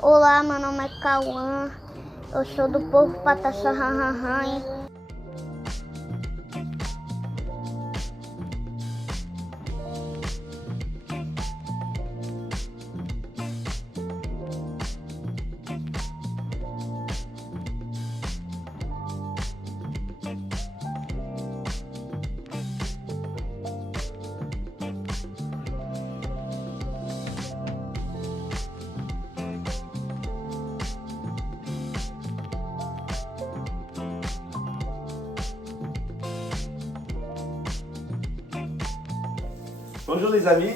Olá, meu nome é Cauã, eu sou do povo Pataçá. Bonjour les amis,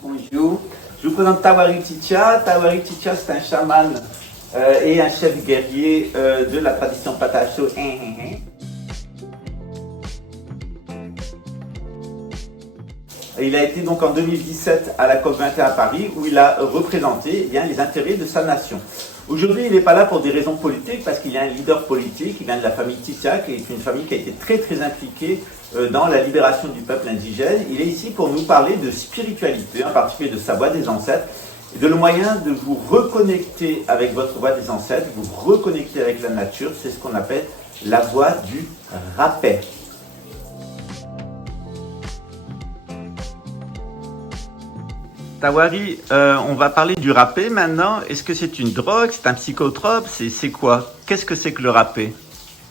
Bonjour. je vous présente Tawari Titia. Tawari Titia, c'est un chaman et un chef guerrier de la tradition Patacho. Il a été donc en 2017 à la COP21 à Paris où il a représenté les intérêts de sa nation. Aujourd'hui, il n'est pas là pour des raisons politiques parce qu'il est un leader politique, il vient de la famille Titia, qui est une famille qui a été très très impliquée dans la libération du peuple indigène. Il est ici pour nous parler de spiritualité, en particulier de sa voix des ancêtres, et de le moyen de vous reconnecter avec votre voix des ancêtres, vous reconnecter avec la nature, c'est ce qu'on appelle la voix du rapé. Tawari, on va parler du rapé maintenant. Est-ce que c'est une drogue, c'est un psychotrope, c'est quoi? Qu'est-ce que c'est que le rapé?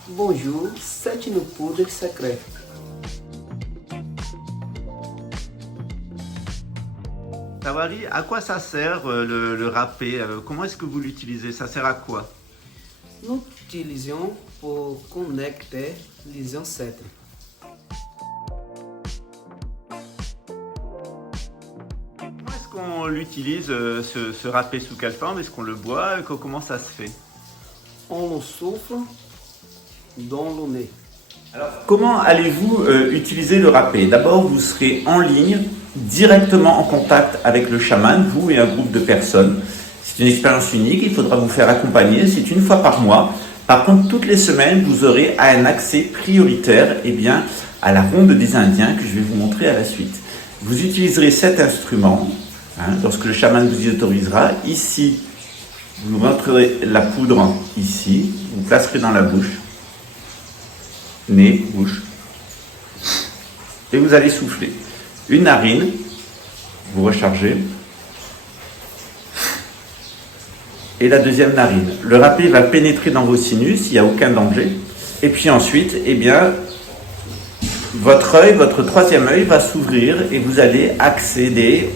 Bonjour, c'est une poudre secrète. Tawari, à quoi ça sert le rapé? Comment est-ce que vous l'utilisez? Ça sert à quoi? Nous l'utilisons pour connecter les ancêtres. Comment est-ce qu'on l'utilise, ce rapé? Sous quelle forme? Est-ce qu'on le boit? Comment ça se fait? On le souffle dans le nez. Alors, comment allez-vous utiliser le rapé? D'abord, vous serez en ligne, directement en contact avec le chaman, vous et un groupe de personnes. C'est une expérience unique, il faudra vous faire accompagner, c'est une fois par mois. Par contre, toutes les semaines, vous aurez un accès prioritaire à la ronde des Indiens que je vais vous montrer à la suite. Vous utiliserez cet instrument, lorsque le chaman vous y autorisera. Ici, vous rentrerez la poudre ici, vous placerez dans la bouche. Nez, bouche, et vous allez souffler. Une narine, vous rechargez, et la deuxième narine. Le rapé va pénétrer dans vos sinus, il n'y a aucun danger. Et puis ensuite, votre œil, votre troisième œil va s'ouvrir et vous allez accéder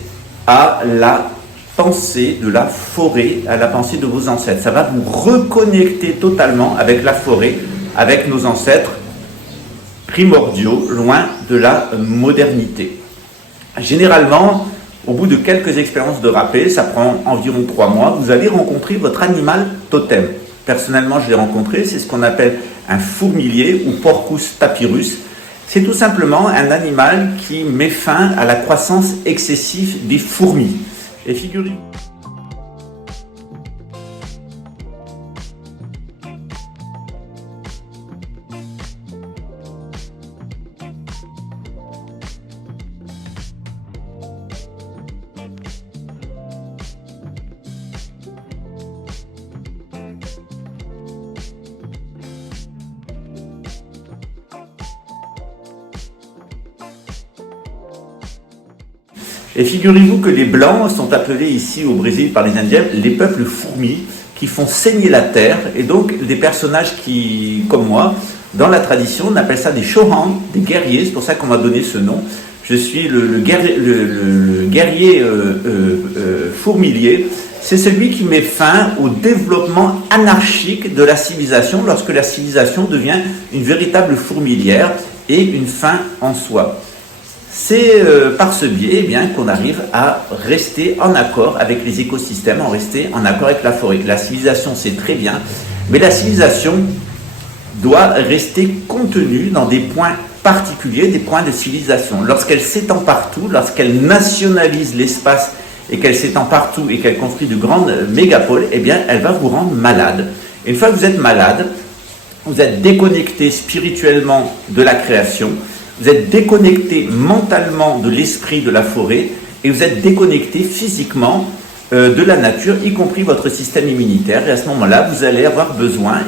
à la pensée de la forêt, à la pensée de vos ancêtres. Ça va vous reconnecter totalement avec la forêt, avec nos ancêtres primordiaux, loin de la modernité. Généralement, au bout de quelques expériences de rapé, ça prend environ 3 mois, vous allez rencontrer votre animal totem. Personnellement, je l'ai rencontré, c'est ce qu'on appelle un fourmilier ou Porcus tapirus. C'est tout simplement un animal qui met fin à la croissance excessive des fourmis. Et figurez-vous. Et figurez-vous que les Blancs sont appelés ici au Brésil par les Indiens les peuples fourmis qui font saigner la terre. Et donc des personnages qui, comme moi, dans la tradition, on appelle ça des Chohan, des guerriers. C'est pour ça qu'on m'a donné ce nom. Je suis le guerrier fourmilier. C'est celui qui met fin au développement anarchique de la civilisation lorsque la civilisation devient une véritable fourmilière et une fin en soi. C'est par ce biais qu'on arrive à rester en accord avec les écosystèmes, à rester en accord avec la forêt. La civilisation, c'est très bien, mais la civilisation doit rester contenue dans des points particuliers, des points de civilisation. Lorsqu'elle s'étend partout, lorsqu'elle nationalise l'espace et qu'elle s'étend partout et qu'elle construit de grandes mégapoles, elle va vous rendre malade. Et une fois que vous êtes malade, vous êtes déconnecté spirituellement de la création, vous êtes déconnecté mentalement de l'esprit de la forêt et vous êtes déconnecté physiquement de la nature, y compris votre système immunitaire. Et à ce moment-là, vous allez avoir besoin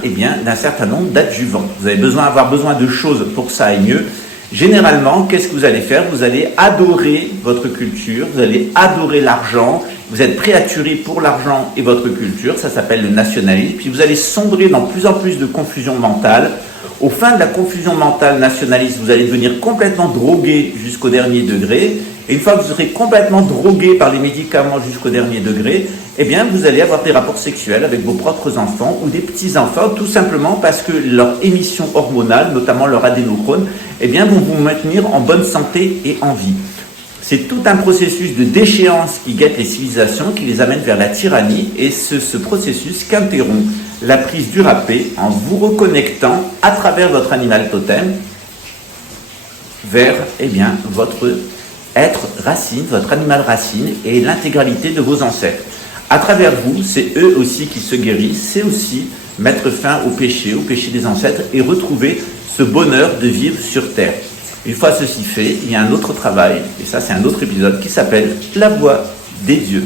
d'un certain nombre d'adjuvants. Vous allez avoir besoin de choses pour que ça aille mieux. Généralement, qu'est-ce que vous allez faire? Vous allez adorer votre culture, vous allez adorer l'argent, vous êtes préaturé pour l'argent et votre culture, ça s'appelle le nationalisme, puis vous allez sombrer dans plus en plus de confusion mentale. Au fin de la confusion mentale nationaliste, vous allez devenir complètement drogué jusqu'au dernier degré, et une fois que vous serez complètement drogué par les médicaments jusqu'au dernier degré, eh bien, vous allez avoir des rapports sexuels avec vos propres enfants ou des petits-enfants, tout simplement parce que leur émission hormonale, notamment leur adénochrone, eh bien, vont vous maintenir en bonne santé et en vie. C'est tout un processus de déchéance qui guette les civilisations, qui les amène vers la tyrannie, et ce processus qu'interrompt la prise du râpé en vous reconnectant à travers votre animal totem vers votre être racine, votre animal racine et l'intégralité de vos ancêtres. À travers vous, c'est eux aussi qui se guérissent, c'est aussi mettre fin au péché des ancêtres et retrouver ce bonheur de vivre sur Terre. Une fois ceci fait, il y a un autre travail, et ça c'est un autre épisode qui s'appelle La voix des dieux.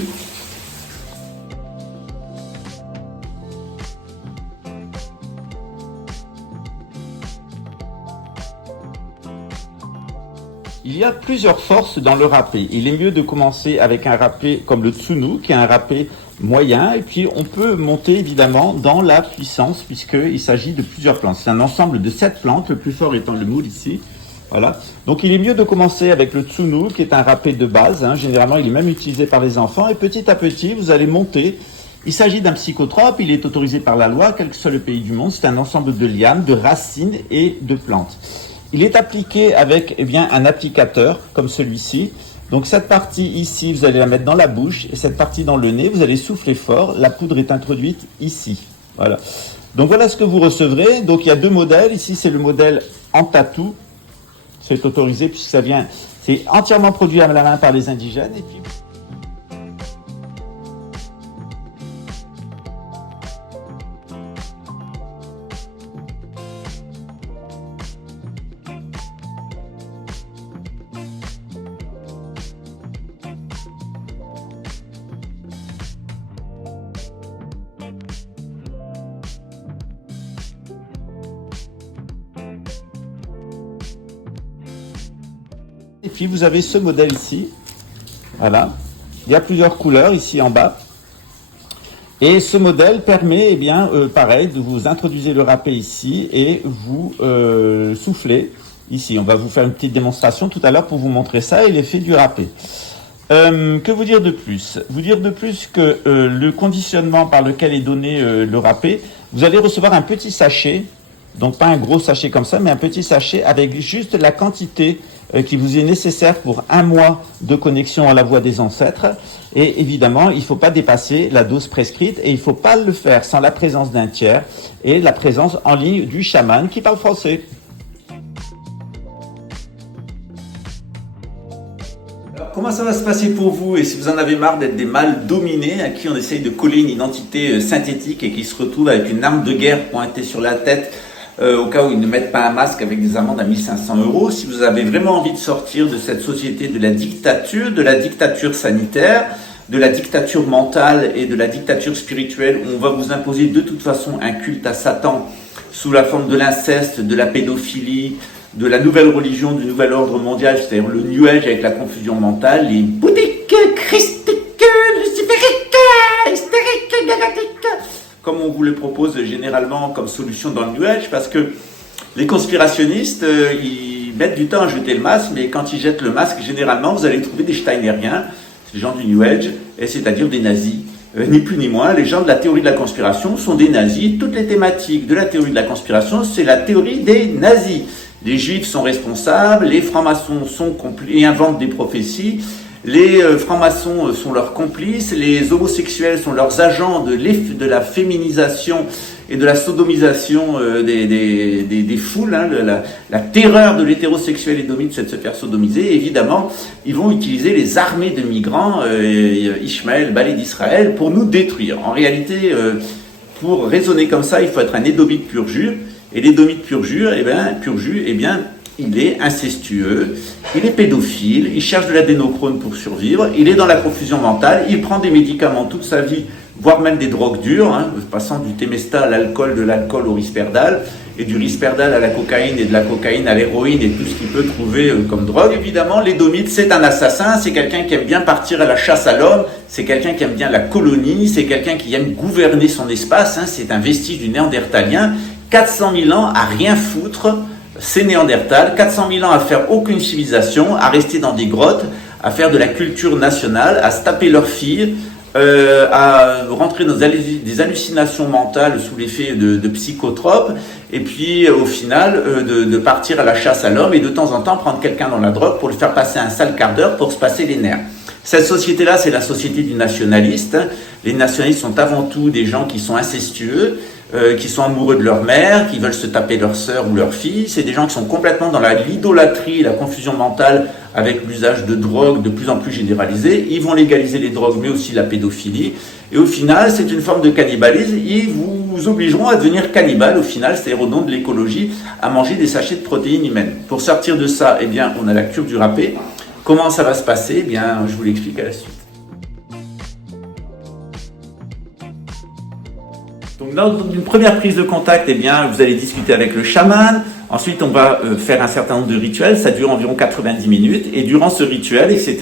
Il y a plusieurs forces dans le râpé. Il est mieux de commencer avec un râpé comme le tsunu, qui est un râpé moyen, et puis on peut monter évidemment dans la puissance, puisqu'il s'agit de plusieurs plantes. C'est un ensemble de 7 plantes, le plus fort étant le moule ici. Voilà. Donc il est mieux de commencer avec le tsunu, qui est un râpé de base. Généralement, il est même utilisé par les enfants, et petit à petit, vous allez monter. Il s'agit d'un psychotrope, il est autorisé par la loi, quel que soit le pays du monde. C'est un ensemble de lianes, de racines et de plantes. Il est appliqué avec un applicateur comme celui-ci. Donc cette partie ici, vous allez la mettre dans la bouche, et cette partie dans le nez, vous allez souffler fort. La poudre est introduite ici. Voilà. Donc voilà ce que vous recevrez. Donc il y a 2 modèles. Ici, c'est le modèle en tatou. C'est autorisé puisque c'est entièrement produit à la main par les indigènes. Et puis... Et puis vous avez ce modèle ici, voilà, il y a plusieurs couleurs ici en bas, et ce modèle permet, pareil, de vous introduire le râpé ici et vous souffler ici. On va vous faire une petite démonstration tout à l'heure pour vous montrer ça et l'effet du râpé. Que vous dire de plus? Vous dire de plus que le conditionnement par lequel est donné le râpé, vous allez recevoir un petit sachet, donc pas un gros sachet comme ça, mais un petit sachet avec juste la quantité qui vous est nécessaire pour 1 mois de connexion à la voix des ancêtres. Et évidemment, il ne faut pas dépasser la dose prescrite et il ne faut pas le faire sans la présence d'un tiers et la présence en ligne du chaman qui parle français. Alors, comment ça va se passer pour vous? Et si vous en avez marre d'être des mâles dominés à qui on essaye de coller une identité synthétique et qui se retrouvent avec une arme de guerre pointée sur la tête, au cas où ils ne mettent pas un masque avec des amendes à 1 500 €, si vous avez vraiment envie de sortir de cette société de la dictature sanitaire, de la dictature mentale et de la dictature spirituelle, où on va vous imposer de toute façon un culte à Satan sous la forme de l'inceste, de la pédophilie, de la nouvelle religion, du nouvel ordre mondial, c'est-à-dire le New Age avec la confusion mentale, les bouddhiques, christiques, lucifériques, hystériques, galactiques, comme on vous le propose généralement comme solution dans le New Age, parce que les conspirationnistes, ils mettent du temps à jeter le masque, mais quand ils jettent le masque, généralement, vous allez trouver des Steineriens, les gens du New Age, c'est-à-dire des nazis. Ni plus ni moins, les gens de la théorie de la conspiration sont des nazis. Toutes les thématiques de la théorie de la conspiration, c'est la théorie des nazis. Les juifs sont responsables, les francs-maçons inventent des prophéties, les francs-maçons sont leurs complices, les homosexuels sont leurs agents de la féminisation et de la sodomisation des foules. La terreur de l'hétérosexuel édomite, c'est de se faire sodomiser. Et évidemment, ils vont utiliser les armées de migrants, Ishmaël, Balé d'Israël, pour nous détruire. En réalité, pour raisonner comme ça, il faut être un édomite pur jus. Et l'édomite pur jus, il est incestueux, il est pédophile, il cherche de l'adénochrome pour survivre, il est dans la confusion mentale, il prend des médicaments toute sa vie, voire même des drogues dures, passant du Temesta à l'alcool, de l'alcool au Risperdal, et du Risperdal à la cocaïne, et de la cocaïne à l'héroïne, et tout ce qu'il peut trouver comme drogue. Évidemment, l'édomite, c'est un assassin, c'est quelqu'un qui aime bien partir à la chasse à l'homme, c'est quelqu'un qui aime bien la colonie, c'est quelqu'un qui aime gouverner son espace, c'est un vestige du néandertalien. 400 000 ans à rien foutre, c'est Néandertal, 400 000 ans à faire aucune civilisation, à rester dans des grottes, à faire de la culture nationale, à se taper leurs filles, à rentrer dans des hallucinations mentales sous l'effet de psychotropes, et puis au final de partir à la chasse à l'homme et de temps en temps prendre quelqu'un dans la drogue pour lui faire passer un sale quart d'heure pour se passer les nerfs. Cette société-là, c'est la société du nationaliste. Les nationalistes sont avant tout des gens qui sont incestueux, qui sont amoureux de leur mère, qui veulent se taper leur sœur ou leur fille. C'est des gens qui sont complètement dans l'idolâtrie, la confusion mentale avec l'usage de drogues de plus en plus généralisé. Ils vont légaliser les drogues, mais aussi la pédophilie. Et au final, c'est une forme de cannibalisme. Ils vous obligeront à devenir cannibale, au final, c'est au nom de l'écologie, à manger des sachets de protéines humaines. Pour sortir de ça, eh bien, on a la cure du râpé. Comment ça va se passer? Eh bien, je vous l'explique à la suite. Donc, dans une première prise de contact, eh bien, vous allez discuter avec le chaman. Ensuite, on va faire un certain nombre de rituels. Ça dure environ 90 minutes. Et durant ce rituel, etc.,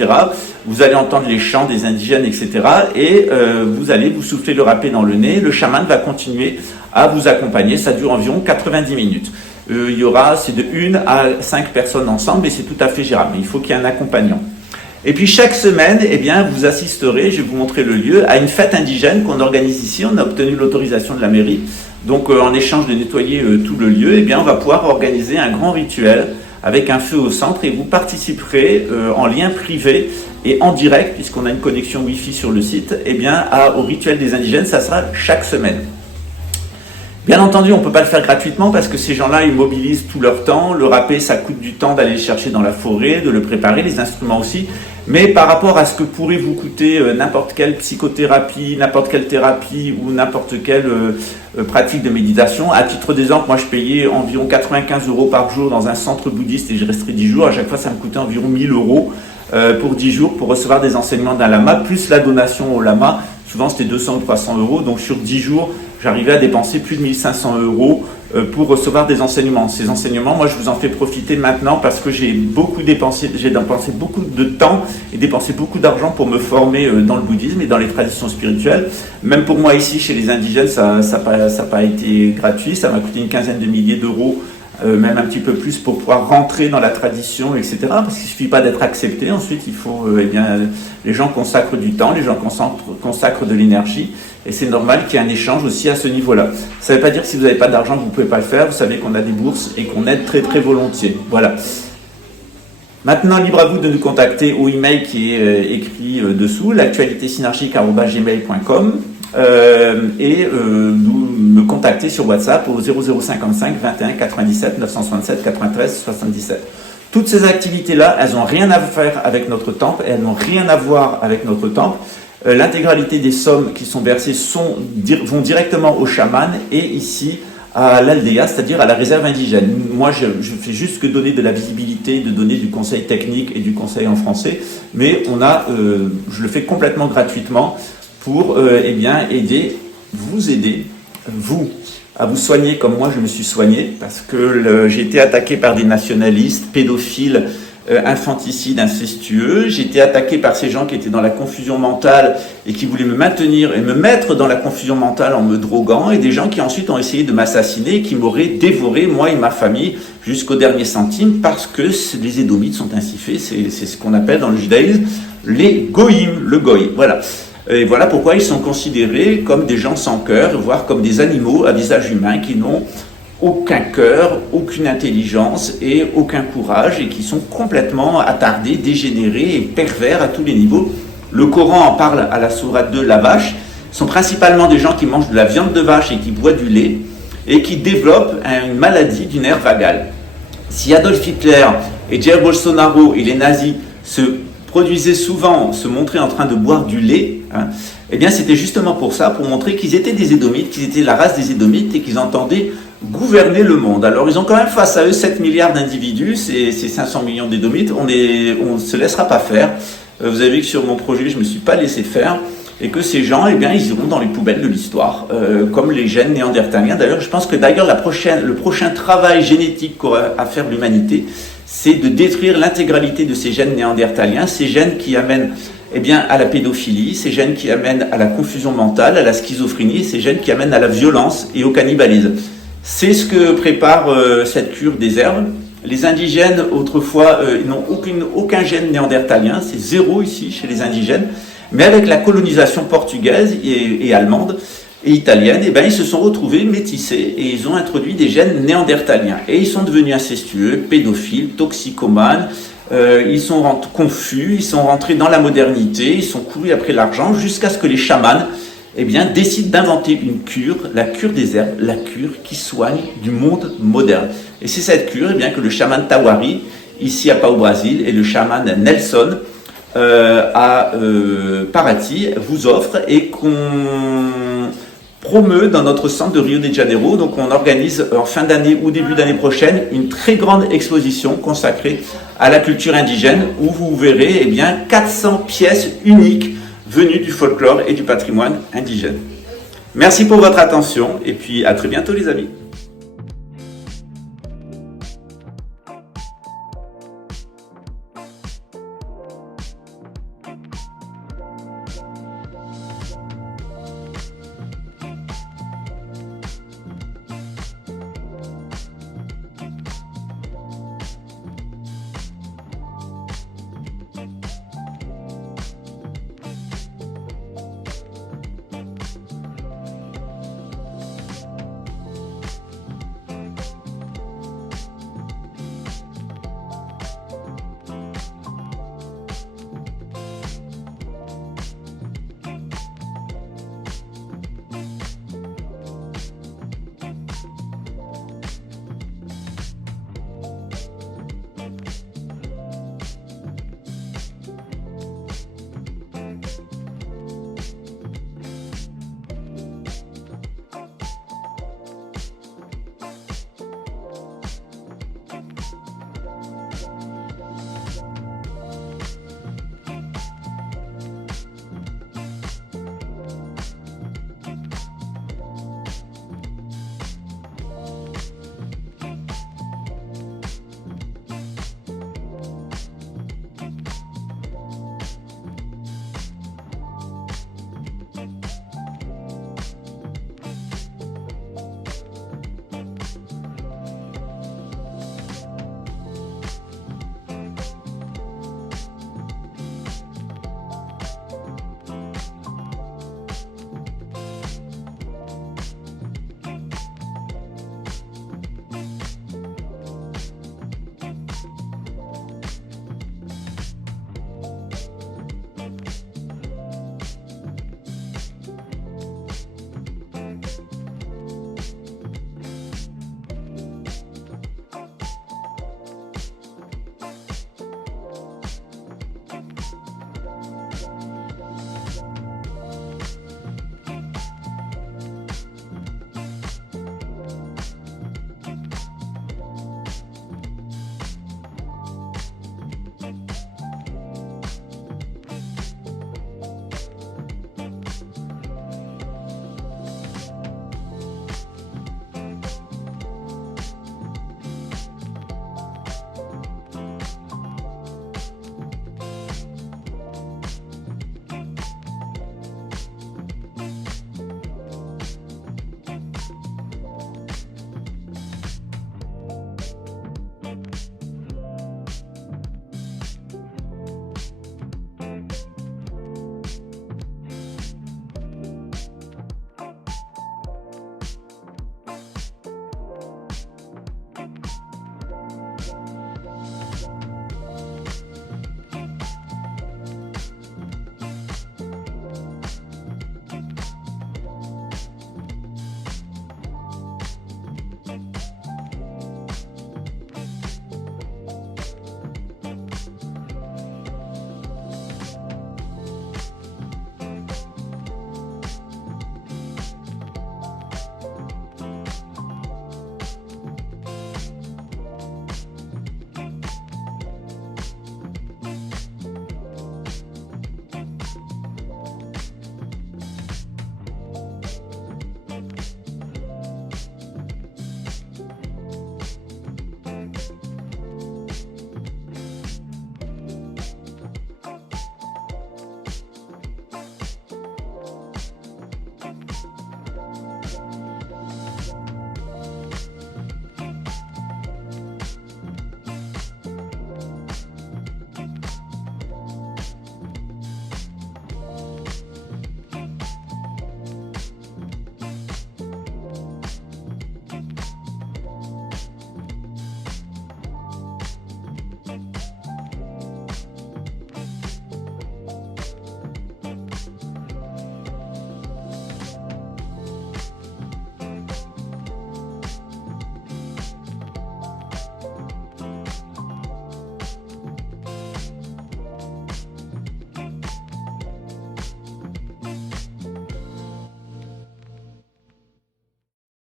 vous allez entendre les chants des indigènes, etc. Et vous allez vous souffler le râpé dans le nez. Le chaman va continuer à vous accompagner. Ça dure environ 90 minutes. Il y aura, c'est de 1 à 5 personnes ensemble et c'est tout à fait gérable. Mais il faut qu'il y ait un accompagnant. Et puis chaque semaine, eh bien, vous assisterez, je vais vous montrer le lieu, à une fête indigène qu'on organise ici. On a obtenu l'autorisation de la mairie. Donc en échange de nettoyer tout le lieu, eh bien, on va pouvoir organiser un grand rituel avec un feu au centre et vous participerez en lien privé et en direct, puisqu'on a une connexion Wi-Fi sur le site, eh bien, au rituel des indigènes. Ça sera chaque semaine. Bien entendu, on ne peut pas le faire gratuitement parce que ces gens-là, ils mobilisent tout leur temps. Le râpé, ça coûte du temps d'aller le chercher dans la forêt, de le préparer, les instruments aussi. Mais par rapport à ce que pourrait vous coûter n'importe quelle psychothérapie, n'importe quelle thérapie ou n'importe quelle pratique de méditation, à titre d'exemple, moi je payais environ 95 € par jour dans un centre bouddhiste et je resterai 10 jours. À chaque fois, ça me coûtait environ 1000 € pour 10 jours pour recevoir des enseignements d'un lama, plus la donation au lama. Souvent, c'était 200 ou 300 €. Donc sur 10 jours, j'arrivais à dépenser plus de 1500 € pour recevoir des enseignements. Ces enseignements, moi, je vous en fais profiter maintenant parce que j'ai dépensé beaucoup de temps et dépensé beaucoup d'argent pour me former dans le bouddhisme et dans les traditions spirituelles. Même pour moi, ici, chez les indigènes, ça n'a pas été gratuit. Ça m'a coûté une quinzaine de milliers d'euros, même un petit peu plus, pour pouvoir rentrer dans la tradition, etc. Parce qu'il ne suffit pas d'être accepté. Ensuite, il faut, les gens consacrent du temps, les gens consacrent de l'énergie. Et c'est normal qu'il y ait un échange aussi à ce niveau-là. Ça ne veut pas dire que si vous n'avez pas d'argent, vous ne pouvez pas le faire. Vous savez qu'on a des bourses et qu'on aide très très volontiers. Voilà. Maintenant, libre à vous de nous contacter au email qui est écrit dessous, l'actualitésynergique@gmail.com et me contacter sur WhatsApp au 0055 21 97 967 93 77. Toutes ces activités-là, elles n'ont rien à faire avec notre temple, elles n'ont rien à voir avec notre temple. L'intégralité des sommes qui sont versées vont directement au chaman et ici à l'Aldea, c'est-à-dire à la réserve indigène. Moi, je fais juste que donner de la visibilité, de donner du conseil technique et du conseil en français, mais je le fais complètement gratuitement pour aider, vous, à vous soigner comme moi je me suis soigné, parce que j'ai été attaqué par des nationalistes, pédophiles, infanticides, incestueux. J'ai été attaqué par ces gens qui étaient dans la confusion mentale et qui voulaient me maintenir et me mettre dans la confusion mentale en me droguant, et des gens qui ensuite ont essayé de m'assassiner et qui m'auraient dévoré, moi et ma famille, jusqu'au dernier centime, parce que les Édomites sont ainsi faits. C'est ce qu'on appelle dans le judaïsme les goïm, le goï. Voilà. Et voilà pourquoi ils sont considérés comme des gens sans cœur, voire comme des animaux à visage humain qui n'ont aucun cœur, aucune intelligence et aucun courage, et qui sont complètement attardés, dégénérés et pervers à tous les niveaux. Le Coran en parle à la sourate 2, la vache. Ce sont principalement des gens qui mangent de la viande de vache et qui boivent du lait et qui développent une maladie du nerf vagal. Si Adolf Hitler et Jair Bolsonaro et les nazis se montraient en train de boire du lait, Eh bien, c'était justement pour ça, pour montrer qu'ils étaient des Édomites, qu'ils étaient la race des Édomites et qu'ils entendaient gouverner le monde. Alors, ils ont quand même face à eux 7 milliards d'individus, c'est 500 millions d'Édomites. On ne se laissera pas faire. Vous avez vu que sur mon projet, je ne me suis pas laissé faire. Et que ces gens, eh bien, ils iront dans les poubelles de l'histoire, comme les gènes néandertaliens. D'ailleurs, je pense que le prochain travail génétique qu'aura à faire l'humanité, c'est de détruire l'intégralité de ces gènes néandertaliens, ces gènes qui amènent eh bien, à la pédophilie, ces gènes qui amènent à la confusion mentale, à la schizophrénie, ces gènes qui amènent à la violence et au cannibalisme. C'est ce que prépare cette cure des herbes. Les indigènes, autrefois, n'ont aucun gène néandertalien, c'est zéro ici chez les indigènes. Mais avec la colonisation portugaise et allemande et italienne, eh ben, ils se sont retrouvés métissés et ils ont introduit des gènes néandertaliens. Et ils sont devenus incestueux, pédophiles, toxicomanes, ils sont confus, ils sont rentrés dans la modernité, ils sont courus après l'argent jusqu'à ce que les chamans eh bien, décident d'inventer une cure, la cure des herbes, la cure qui soigne du monde moderne. Et c'est cette cure eh bien, que le chaman Tawari, ici à Pau Brésil, et le chaman Nelson, à Paraty vous offre et qu'on promeut dans notre centre de Rio de Janeiro. Donc on organise en fin d'année ou début d'année prochaine une très grande exposition consacrée à la culture indigène où vous verrez eh bien, 400 pièces uniques venues du folklore et du patrimoine indigène. Merci pour votre attention et puis à très bientôt les amis.